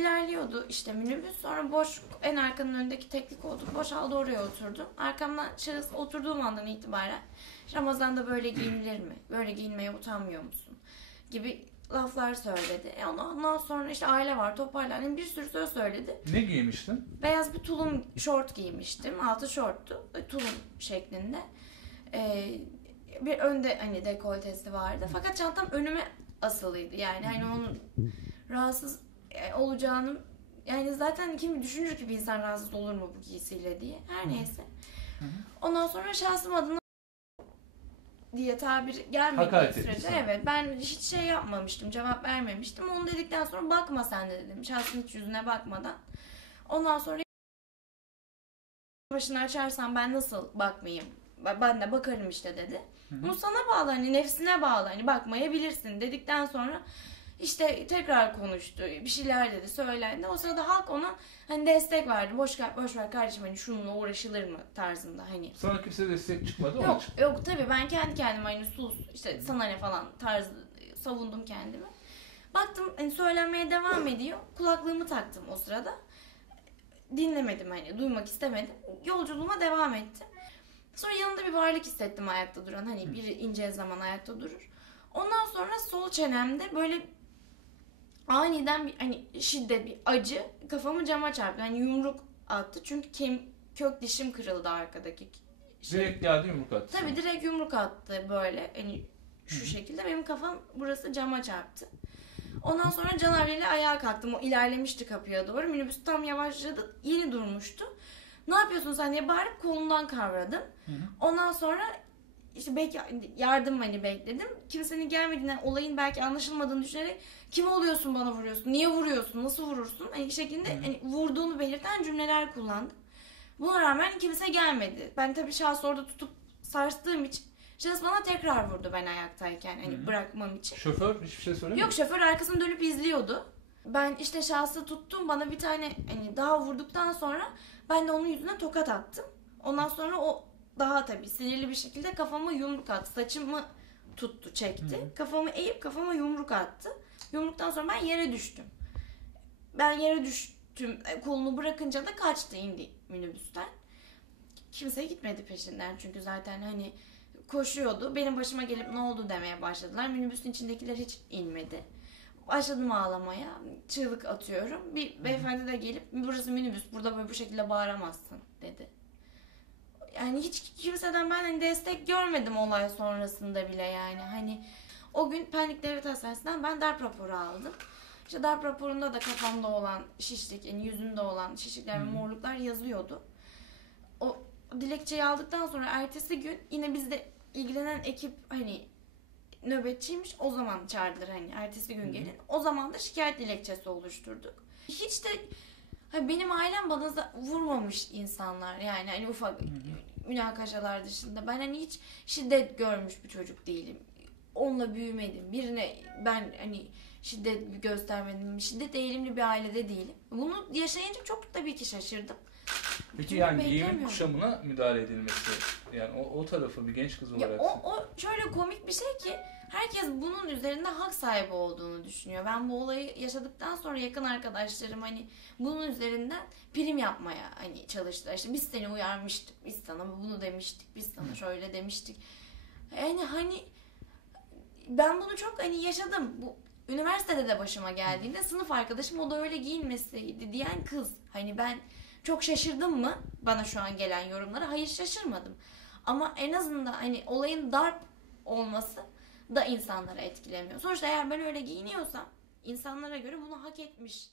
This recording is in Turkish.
ilerliyordu işte minibüs. Sonra boş en arkanın önündeki teklik koltuk boşaldı oraya oturdum. Arkamdan şahıs oturduğum andan itibaren Ramazan'da böyle giyinilir mi? Böyle giyinmeye utanmıyor musun? Gibi laflar söyledi. E ondan sonra işte aile var toparlanın bir sürü söz söyledi. Ne giymiştin? Beyaz bir tulum şort giymiştim. Altı şorttu. e, Tulum şeklinde. Ee, bir önde hani dekoltesi vardı. Fakat çantam önüme asılıydı. Yani hani onun rahatsız olacağını yani zaten kim düşünür ki bir insan rahatsız olur mu bu giysiyle diye. Her neyse. Ondan sonra şahsım adına diye tabir gelmediği sürece evet ben hiç şey yapmamıştım cevap vermemiştim. Onu dedikten sonra bakma sen de dedim. Şahsın hiç yüzüne bakmadan. Ondan sonra başını açarsan ben nasıl bakmayayım? Ben- de bakarım işte dedi. Bu sana bağlı hani nefsine bağlı hani bakmayabilirsin dedikten sonra işte tekrar konuştu bir şeyler dedi söylendi. O sırada halk ona hani destek verdi. Boş boş ver kardeşim hani şununla uğraşılır mı tarzında hani. Sana kimse destek çıkmadı onun Yok yok tabii ben kendi kendime hani sus işte sana ne falan tarzı savundum kendimi. Baktım hani söylenmeye devam ediyor. Kulaklığımı taktım o sırada. Dinlemedim hani duymak istemedim. Yolculuğuma devam ettim. Sonra yanında bir varlık hissettim ayakta duran. Hani biri ince zaman ayakta durur. Ondan sonra sol çenemde böyle aniden bir hani şiddet bir acı kafamı cama çarptı. Hani yumruk attı. Çünkü kem, kök dişim kırıldı arkadaki şey. Direkt geldi yumruk attı. Tabii direkt yumruk attı böyle hani şu şekilde benim kafam burası cama çarptı. Ondan sonra canavriyle ayağa kalktım. O ilerlemişti kapıya doğru. Minibüs tam yavaşladı. Yeni durmuştu. Ne yapıyorsun sen diye bağırıp kolundan kavradım. Ondan sonra işte belki yardım hani bekledim. Kimsenin gelmediğinden olayın belki anlaşılmadığını düşünerek kim oluyorsun bana vuruyorsun? Niye vuruyorsun? Nasıl vurursun? Hani şeklinde hani vurduğunu belirten cümleler kullandım. Buna rağmen kimse gelmedi. Ben tabii şahsı orada tutup sarstığım için şahıs bana tekrar vurdu ben ayaktayken hani bırakmam için. Şoför hiçbir şey söylemedi. Yok şoför arkasını dönüp izliyordu. Ben işte şahsı tuttum bana bir tane hani daha vurduktan sonra ben de onun yüzüne tokat attım. Ondan sonra o daha tabii sinirli bir şekilde kafama yumruk attı. Saçımı tuttu çekti. Kafamı eğip kafama yumruk attı. Yumruktan sonra ben yere düştüm. Ben yere düştüm. e, Kolunu bırakınca da kaçtı indi minibüsten. Kimse gitmedi peşinden çünkü zaten hani koşuyordu. Benim başıma gelip ne oldu demeye başladılar. Minibüsün içindekiler hiç inmedi. Başladım ağlamaya. Çığlık atıyorum. Bir beyefendi de gelip burası minibüs burada böyle bu şekilde bağıramazsın dedi. Yani hiç kimseden ben hani destek görmedim olay sonrasında bile yani. Hani o gün Pendik Devlet Hastanesi'nden ben darp raporu aldım. İşte darp raporunda da kafamda olan şişlik, yani yüzümde olan şişlikler ve morluklar yazıyordu. O dilekçeyi aldıktan sonra ertesi gün yine bizde ilgilenen ekip hani nöbetçiymiş o zaman çağırdılar hani ertesi gün gelin. O zaman da şikayet dilekçesi oluşturduk. Hiç de hani benim ailem bana vurmamış insanlar yani hani ufak münakaşalar dışında. Ben hani hiç şiddet görmüş bir çocuk değilim. Onunla büyümedim. Birine ben hani şiddet göstermedim. Şiddet eğilimli bir ailede değilim. Bunu yaşayınca çok tabii ki şaşırdım. Peki Çünkü yani beklemiyorum. kuşamına müdahale edilmesi. Yani o, o tarafı bir genç kız Ya olarak. o, o şöyle komik bir şey ki herkes bunun üzerinde hak sahibi olduğunu düşünüyor. Ben bu olayı yaşadıktan sonra yakın arkadaşlarım hani bunun üzerinden prim yapmaya hani çalıştılar. İşte biz seni uyarmıştık, biz sana bunu demiştik, biz sana şöyle demiştik. Yani hani ben bunu çok hani yaşadım. Bu üniversitede de başıma geldiğinde sınıf arkadaşım o da öyle giyinmeseydi diyen kız. Hani ben çok şaşırdım mı bana şu an gelen yorumlara? Hayır şaşırmadım. Ama en azından hani olayın darp olması da insanları etkilemiyor. Sonuçta eğer ben öyle giyiniyorsam insanlara göre bunu hak etmiş